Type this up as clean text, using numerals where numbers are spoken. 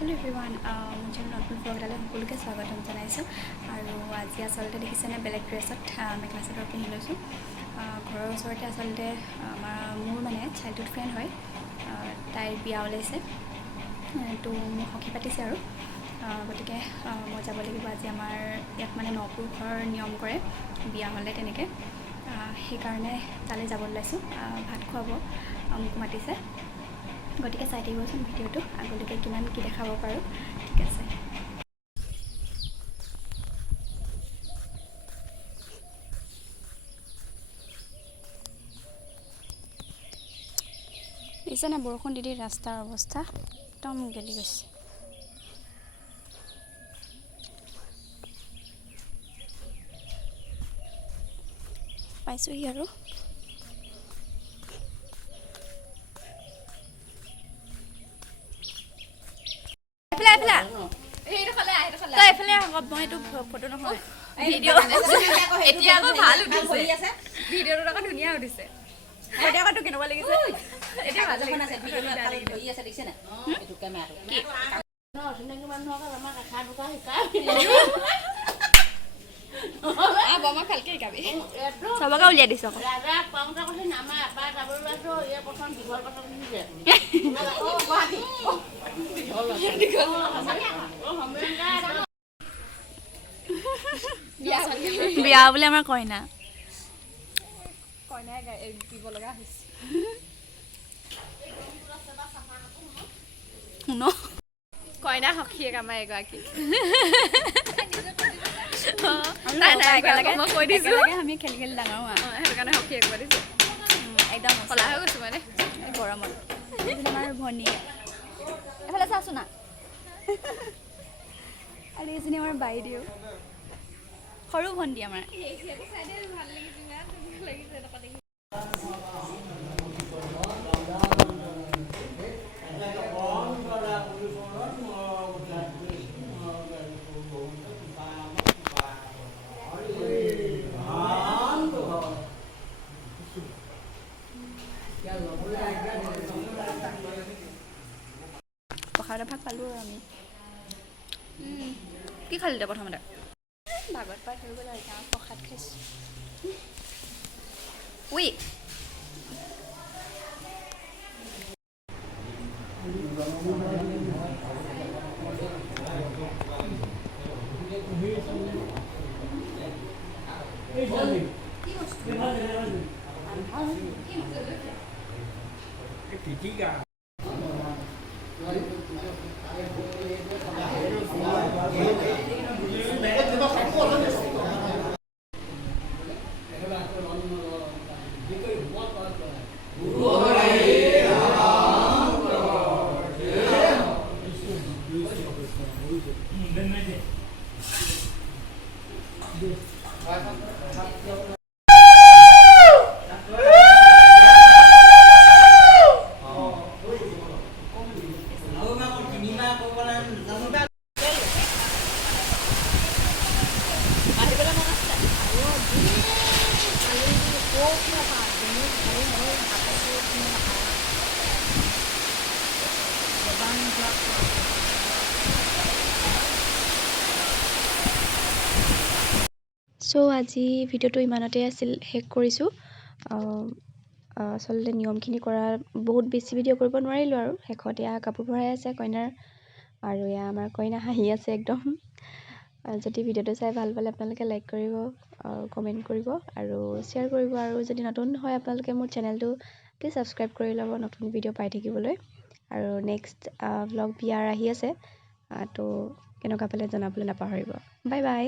Hello' everyone, মোৰ channel নতুন blog এটালৈ সকলোকে স্বাগতম জনাইছোঁ। আৰু আজি আচলতে দেখিছেনে বেলেগ ড্ৰেছত মেখেলা চাদৰ পিন্ধি লৈছোঁ। ঘৰৰ ওচৰতে আচলতে মোৰ মানে চাইল্ডহুড ফ্ৰেণ্ড হয়, তাইৰ বিয়া ওলাইছে, তো মোক সখী পাতিছে আৰু গতিকে মই যাব লাগিব আজি। আমাৰ ইয়াত মানে নপুৰুষৰ নিয়ম কৰে বিয়া হ'লে তেনেকৈ, সেইকাৰণে তালৈ যাব ওলাইছোঁ। ভাত খুৱাব, মোক মাতিছে, গতিকে চাই থাকিবচোন ভিডিঅ'টো আগলৈকে কিমান কি দেখাব পাৰোঁ। ঠিক আছে। দেখিছে নাই বৰষুণ দি ৰাস্তাৰ অৱস্থা একদম গেলি গৈছে। পাইছোঁহি আৰু এইফালে মই এইটো ফটো নহয় ভিডিঅ'। এতিয়া আকৌ ভাল উঠিছে, ভিডিঅ'টোত আকৌ ধুনীয়া উঠিছে। এতিয়া আকৌ কেনেকুৱা লাগিছে, এতিয়া ভাল লাগিছে। বৰমাক ভালকে শিকাবি, চবকে উলিয়াই দিছো আকৌ। বিয়া বোলে আমাৰ কইনা দিব লগা হৈছে। শুন কইনা সখীয়েক আমাৰ এগৰাকী। মই কৈ দিছোঁ আমি খেলি খেলি ডাঙৰ হোৱা, সেইটো কাৰণে সখীয়েক কৈ দিছোঁ। একদম কলা হৈ গৈছোঁ মানে গৰমত। আমাৰ ভনী এফালে চাচোন না, আৰু এইজনী আমাৰ বাইদেউ, সৰু ভণ্টি আমাৰ। প্ৰসাদৰ ভাগ পালোঁ আৰু আমি। কি খালি তই প্ৰথমতে? ভাগত পাই হৈ গ'ল আৰু এতিয়া প্ৰসাদ খাইছোঁ। উই চ' আজি ভিডিঅ'টো ইমানতে আছিল, শেষ কৰিছোঁ। আচলতে নিয়মখিনি কৰা বহুত বেছি ভিডিঅ' কৰিব নোৱাৰিলোঁ আৰু শেষত এয়া কাপোৰ ভৰাই আছে কইনাৰ, আৰু এয়া আমাৰ কইনা হাঁহি আছে একদম। যদি ভিডিঅ'টো চাই ভাল পালে আপোনালোকে লাইক কৰিব, কমেণ্ট কৰিব আৰু শ্বেয়াৰ কৰিব। আৰু যদি নতুন হয় আপোনালোকে মোৰ চেনেলটো প্লিজ ছাবস্ক্ৰাইব কৰি ল'ব নতুন ভিডিঅ' পাই থাকিবলৈ। আৰু নেক্সট ভ্লগ বিয়াৰ আহি আছে, তো কেনেকুৱা পালে জনাবলৈ নাপাহৰিব। Bye bye.